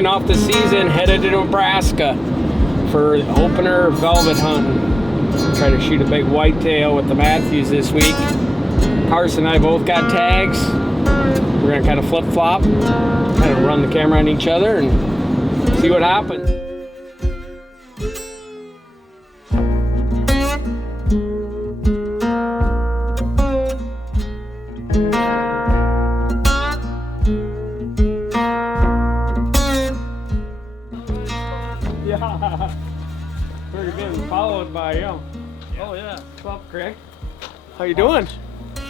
finishing off the season, headed to Nebraska for opener velvet hunting. Try to shoot a big whitetail with the Matthews this week. Carson and I both got tags. We're gonna kind of flip-flop, kind of run the camera on each other and see what happens. Yeah, we're getting followed by him. Oh yeah. What's up, Craig? How you doing?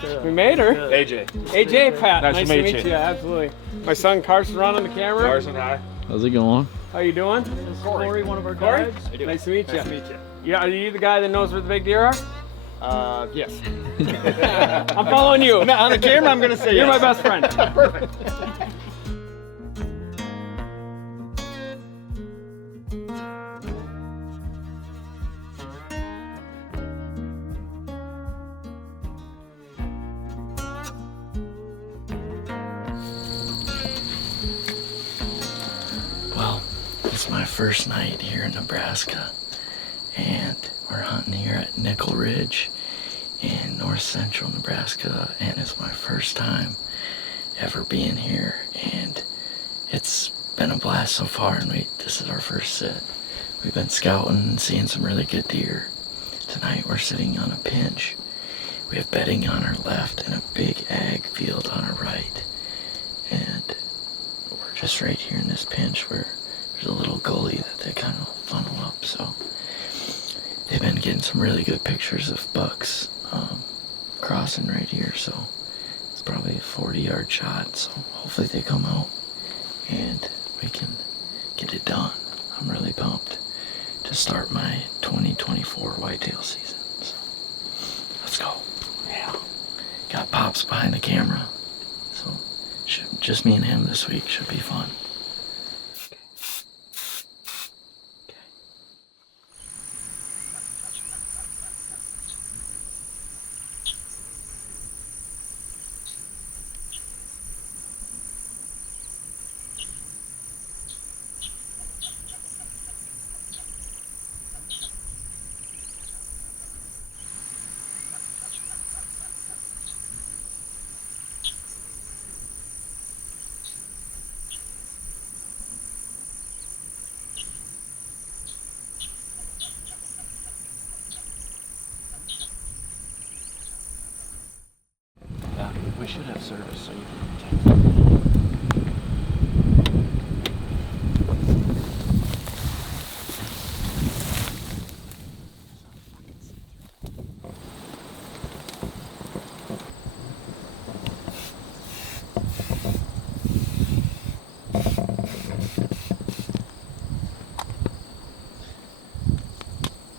Good. We made her. AJ. AJ, Pat. Nice to meet you. Absolutely. My son Carson running the camera. Carson, hi. How's it going? How you doing? This is Corey, one of our guides. Nice to meet you. Nice to meet you. Yeah, are you the guy that knows where the big deer are? Yes. I'm following you. On the camera, I'm gonna say You're yes. my best friend. Perfect. Well, it's my first night here in Nebraska, and we're hunting here at Nickel Ridge in north central Nebraska, and it's my first time ever being here, and it's been a blast so far, and this is our first sit. We've been scouting and seeing some really good deer. Tonight we're sitting on a pinch. We have bedding on our left and a big ag field on our right, and we're just right here in this pinch where there's a little gully that they kind of funnel up, so they've been getting some really good pictures of bucks crossing right here, so it's probably a 40-yard shot, so hopefully they come out and we can get it done. I'm really pumped to start my 2024 whitetail season, so let's go. Yeah, got Pops behind the camera, so just me and him this week should be fun. We should have service so you can text.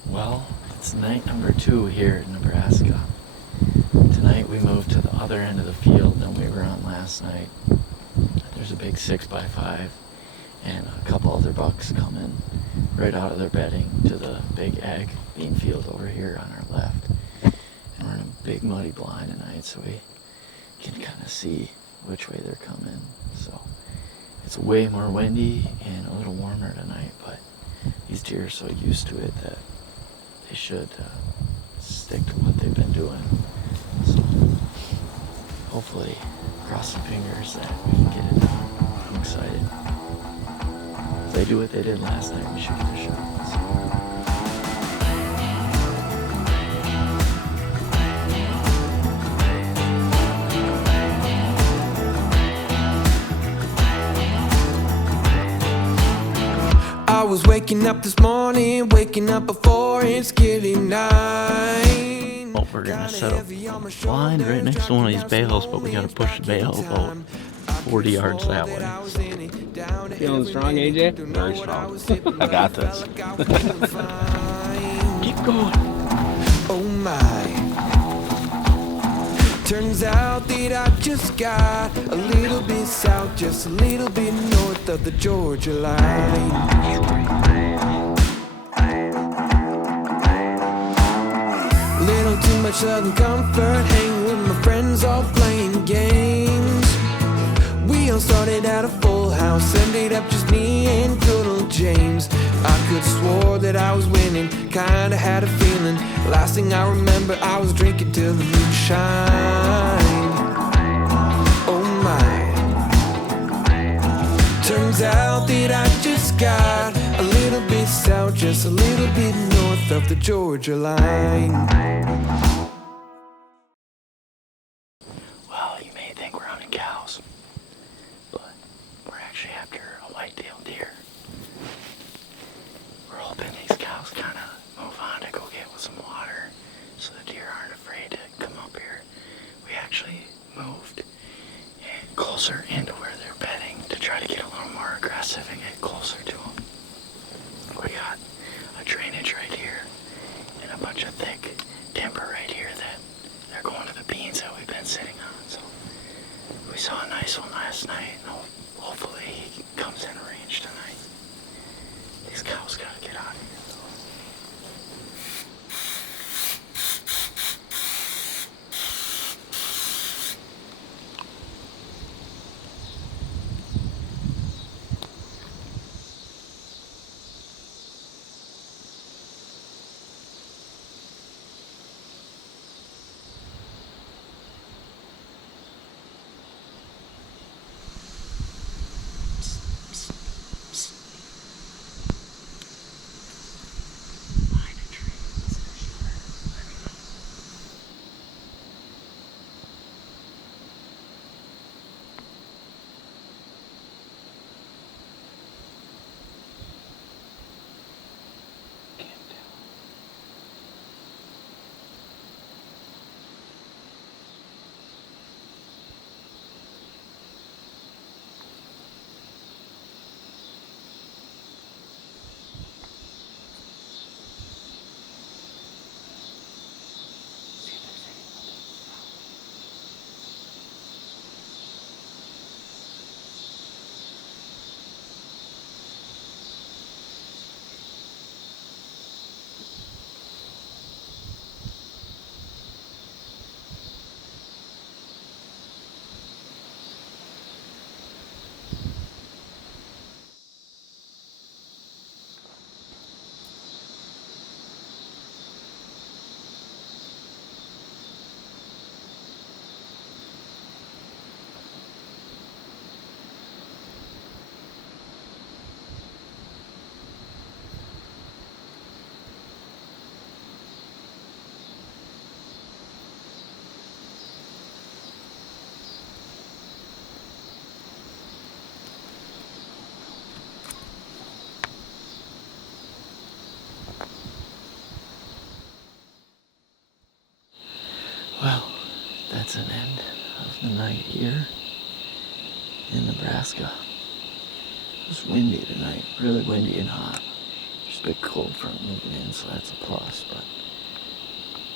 Well, it's night number 2 here in Nebraska. Tonight we moved to the other end of the field than we were on last night. There's a big 6x5 and a couple other bucks coming right out of their bedding to the big ag bean field over here on our left. And we're in a big muddy blind tonight, so we can kind of see which way they're coming. So it's way more windy and a little warmer tonight, but these deer are so used to it that they should stick to what they've been doing. So hopefully, cross the fingers that we can get it done. I'm excited. If they do what they did last night, we should get a shot. I was waking up this morning, waking up before it's getting night. Well, we're gonna set up a blind right next to one of these bales, but we gotta push the bale about 40 yards that way. So. Feeling strong, AJ? Very strong. I got this. Keep going. Oh my. Turns out that I just got a little bit south, just a little bit north of the Georgia line. Little too much southern comfort, hang with my friends all playing games. We all started at a full house. house, ended up just me and good old James. I could have swore that I was winning, kinda had a feeling. Last thing I remember, I was drinking till the moon shined. Oh my. Turns out that I just got a little bit south, just a little bit north of the Georgia line. Well, you may think we're hunting cows, but we're actually after a white-tailed deer. We're hoping these cows kind of move on to go get with some water so the deer aren't afraid to come up here. We actually moved closer into where they're bedding to try to get a little more aggressive and get closer to them. We got a drainage right here and a bunch of thick timber right here that they're going to the beans that we've been sitting on. So we saw a nice one last night, and hopefully he comes in range tonight. These cows gotta get out of here though. Well, that's an end of the night here in Nebraska. It was windy tonight, really windy and hot. There's a big cold front moving in, so that's a plus, but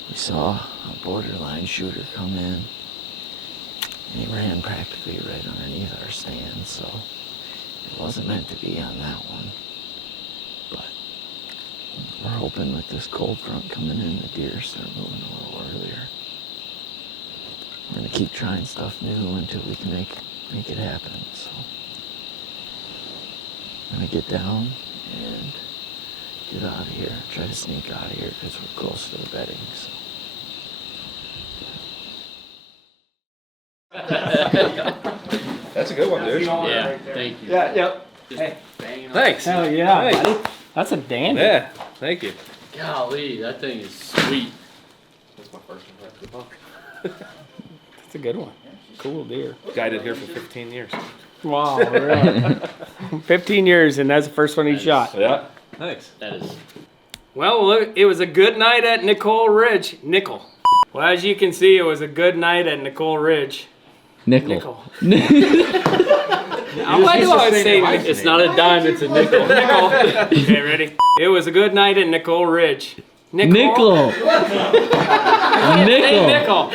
we saw a borderline shooter come in, and he ran practically right underneath our stand, so it wasn't meant to be on that one. But we're hoping with this cold front coming in, the deer start moving a little earlier. We're gonna keep trying stuff new until we can make it happen. So I'm gonna get down and get out of here. Try to sneak out of here because we're close to the bedding. So. That's a good one, dude. Yeah, thank you. Yeah, yep. Hey. Thanks. Hell yeah, Hey. buddy. That's a dandy. Yeah, thank you. Golly, that thing is sweet. That's my first one after the buck. That's a good one. Cool deer. Guided here for 15 years. Wow, really? 15 years, and that's the first one he shot. Yeah. Thanks. That is. Well, look, it was a good night at Nicole Ridge. Nickel. Well, as you can see, it was a good night at Nicole Ridge. Nickel. Why do I say nickel? It's not a dime, it's a nickel. Nickel. Okay, ready? It was a good night at Nicole Ridge. Nickel. Hey, Nickel.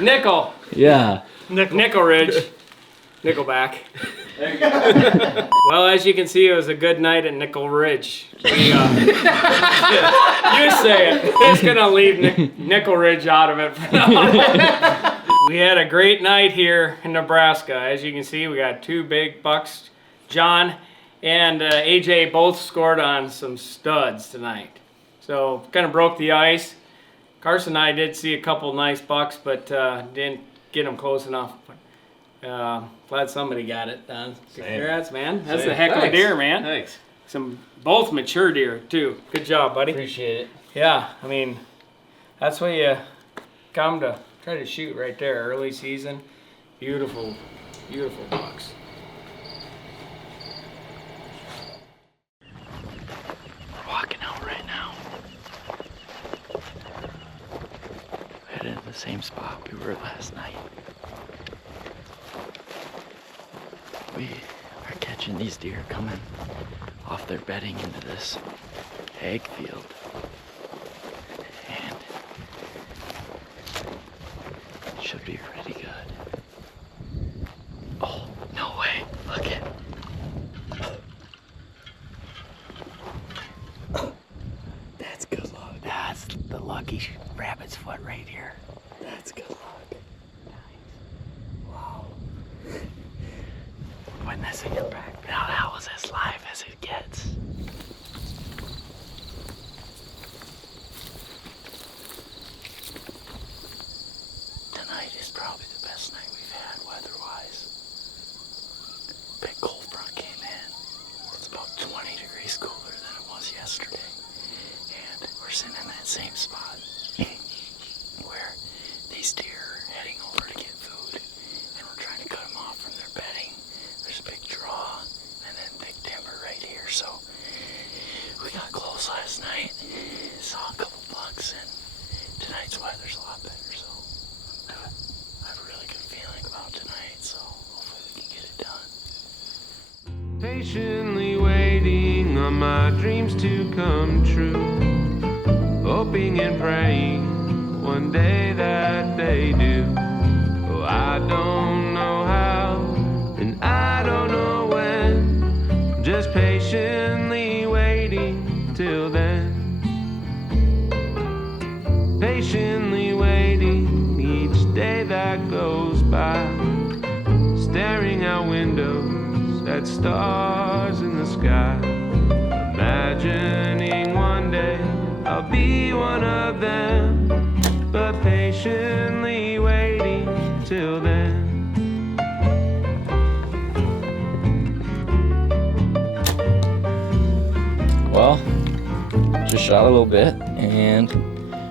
Nickel. Yeah. Nickel Ridge. Nickelback. Well, as you can see, it was a good night at Nickel Ridge. You say it. It's gonna leave Nickel Ridge out of it for now. We had a great night here in Nebraska. As you can see, we got 2 big bucks John and AJ both scored on some studs tonight. So kind of broke the ice. Carson and I did see a couple nice bucks, but didn't get them close enough. Glad somebody got it done. Congrats, man. That's a heck of a deer, man. Thanks. Some both mature deer too. Good job, buddy. Appreciate it. Yeah, I mean, that's what you come to try to shoot right there. Early season, beautiful, beautiful bucks. We're walking out right now. We're headed to the same spot we were last night. We are catching these deer coming off their bedding into this ag field. And it should be pretty good. Oh, no way. Look it. That's good luck. That's the lucky rabbit's foot right here. That's good luck. Wow. Putting this in your back. Now that was as live as it gets. Tonight is probably the best night we've had weather-wise. Big cold front came in. It's about 20 degrees cooler than it was yesterday. And we're sitting in that same spot where these deer are heading over to get food. And we're trying to cut them off from their bedding. There's a big draw and then big timber right here. So we got close last night. Saw a couple bucks, and tonight's weather's a lot better. So I have a really good feeling about tonight. So hopefully we can get it done. Patiently waiting on my dreams to come true, hoping and praying one day that they do. Oh, I don't know how, and I don't know when, just patiently waiting till then. Patiently waiting each day that goes by, staring out windows at stars in the sky, imagining one day I'll be one of them, but patiently waiting till then. Well, just shot a little bit, and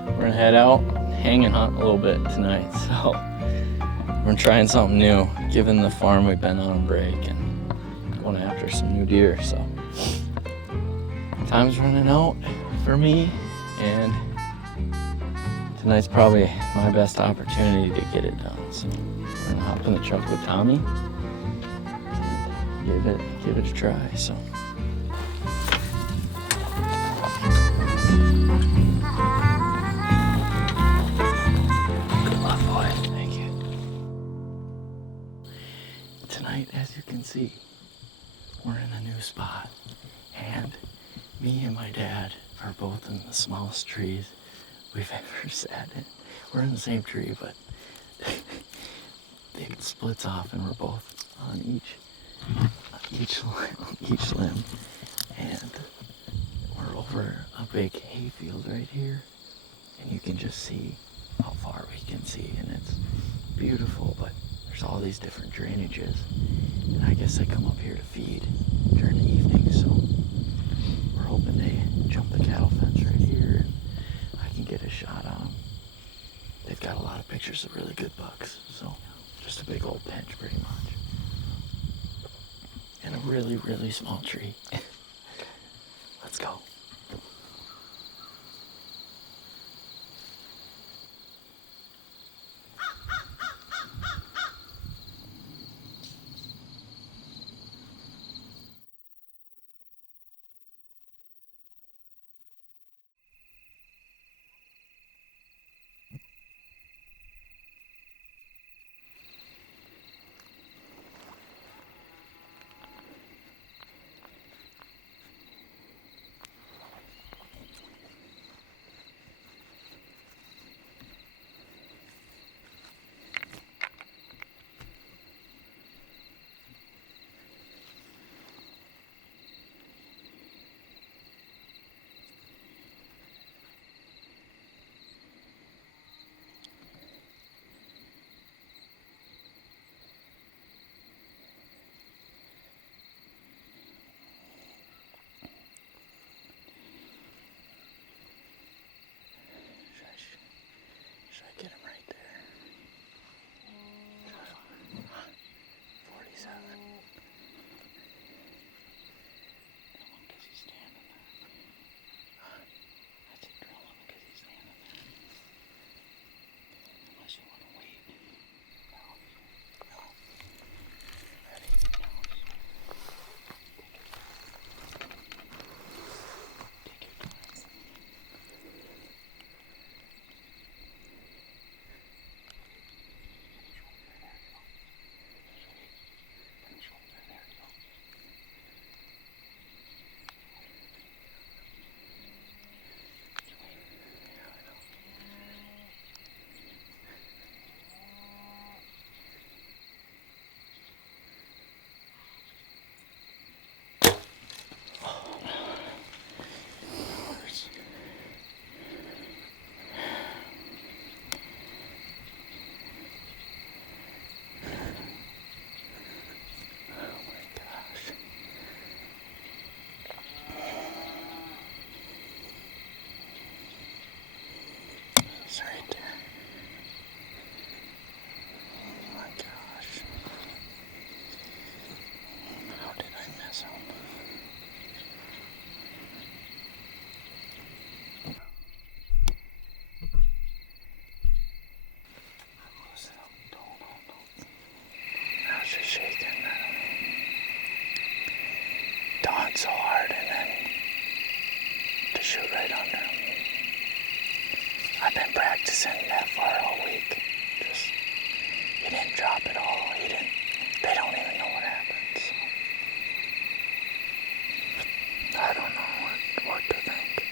we're gonna head out, hang and hunt a little bit tonight. So we're trying something new, given the farm we've been on a break and going after some new deer. So time's running out for me, and tonight's probably my best opportunity to get it done. So we're gonna hop in the truck with Tommy and give it a try. So. Good luck, boy. Thank you. Tonight, as you can see, we're in a new spot, and me and my dad are both in the smallest trees we've ever sat in. We're in the same tree, but it splits off, and we're both on each limb, and we're over a big hayfield right here, and you can just see how far we can see, and it's beautiful. But there's all these different drainages, and I guess they come up here to feed during the evening. So we're hoping they jump the cattle fence right here, and I can get a shot on them. They've got a lot of pictures of really good bucks, so just a big old pinch pretty much, and a really, really small tree. Let's go. shoot right under him. I've been practicing that far all week. Just, he didn't drop at all. They don't even know what happened, so I don't know what to think.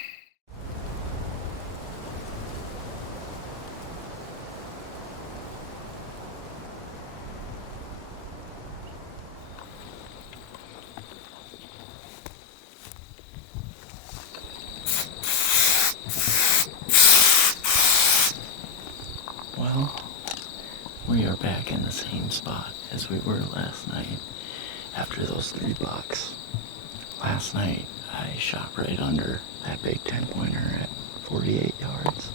Well, we are back in the same spot as we were last night after those 3 bucks. Last night I shot right under that big 10-pointer at 48 yards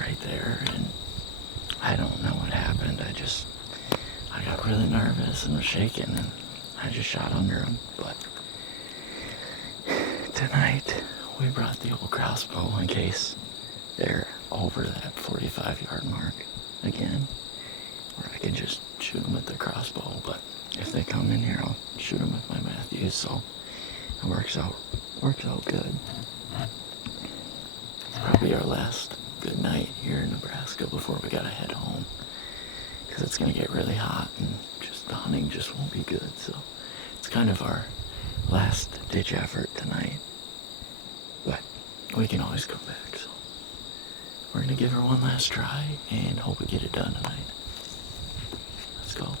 right there, and I don't know what happened. I got really nervous and was shaking, and I just shot under him. But tonight we brought the old crossbow in case they're over that 45-yard mark again, where I can just shoot them with the crossbow. But if they come in here, I'll shoot them with my Matthews, so it works out good. It's probably our last good night here in Nebraska before we gotta head home, because it's gonna get really hot and just the hunting just won't be good. So it's kind of our last ditch effort tonight, but we can always come back. So we're gonna give her one last try and hope we get it done tonight. Let's go.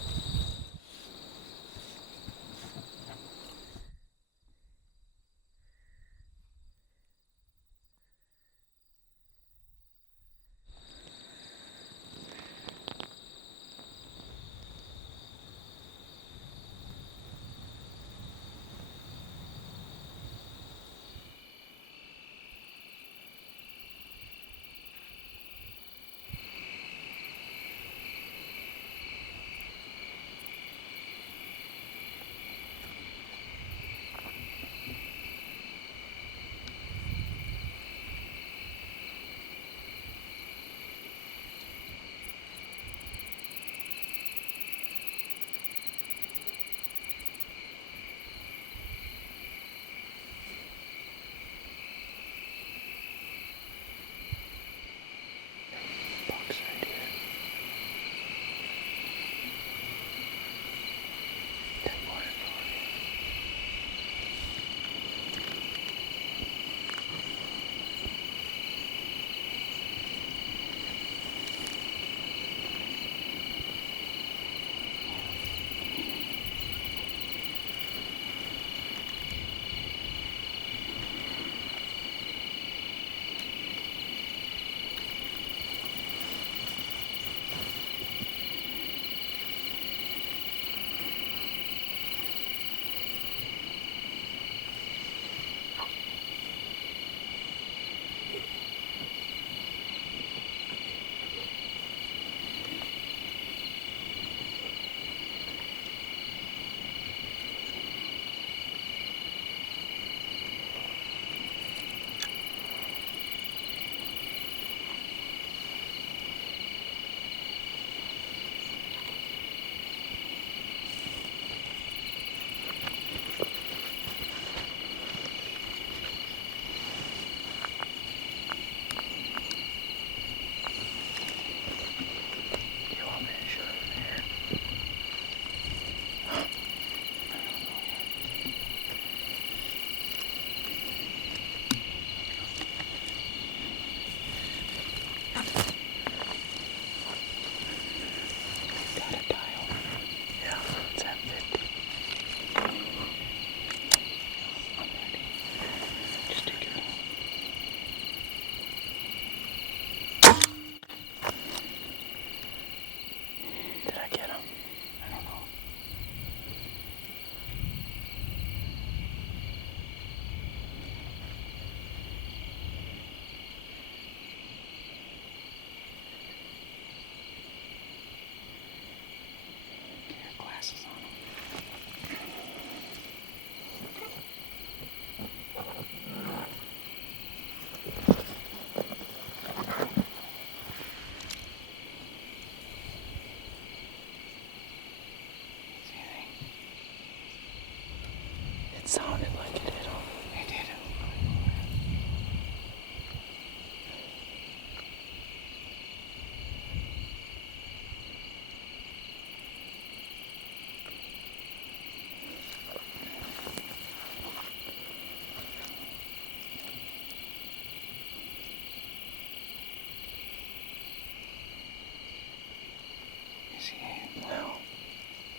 see anything? No.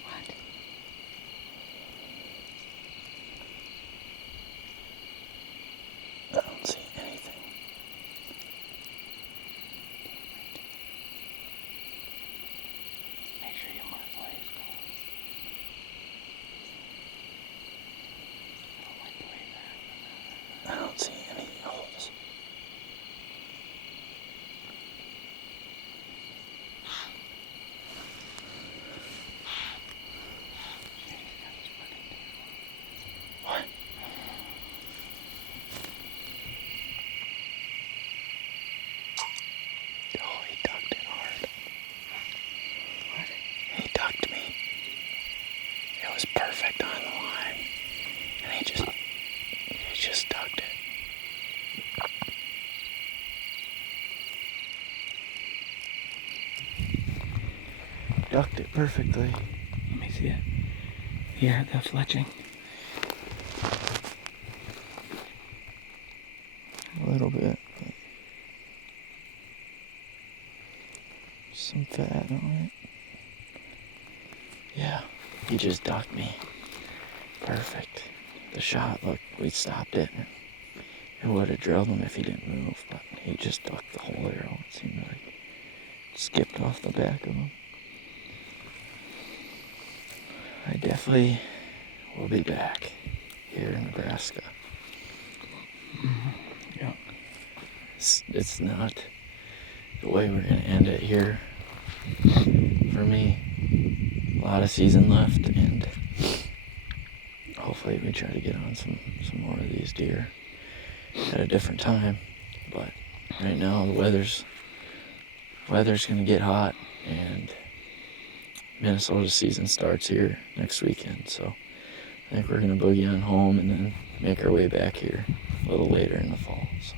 What? I don't see anything. Make sure you mark where he's going. I don't like the way that. I don't see any holes. What? Oh, he ducked it hard. What? He ducked me. It was perfect on the line. And he just ducked it. Ducked it perfectly. Let me see it. You heard the fletching? A little bit. But some fat on it. Yeah, he just ducked me. Perfect. The shot, look, we stopped it. It would have drilled him if he didn't move, but he just ducked the whole arrow. It seemed like skipped off the back of him. I definitely will be back here in Nebraska. Yeah. It's not the way we're gonna end it here. For me, a lot of season left, and hopefully we try to get on some more of these deer at a different time. But right now the weather's gonna get hot, and Minnesota season starts here next weekend, so I think we're gonna boogie on home and then make our way back here a little later in the fall. So.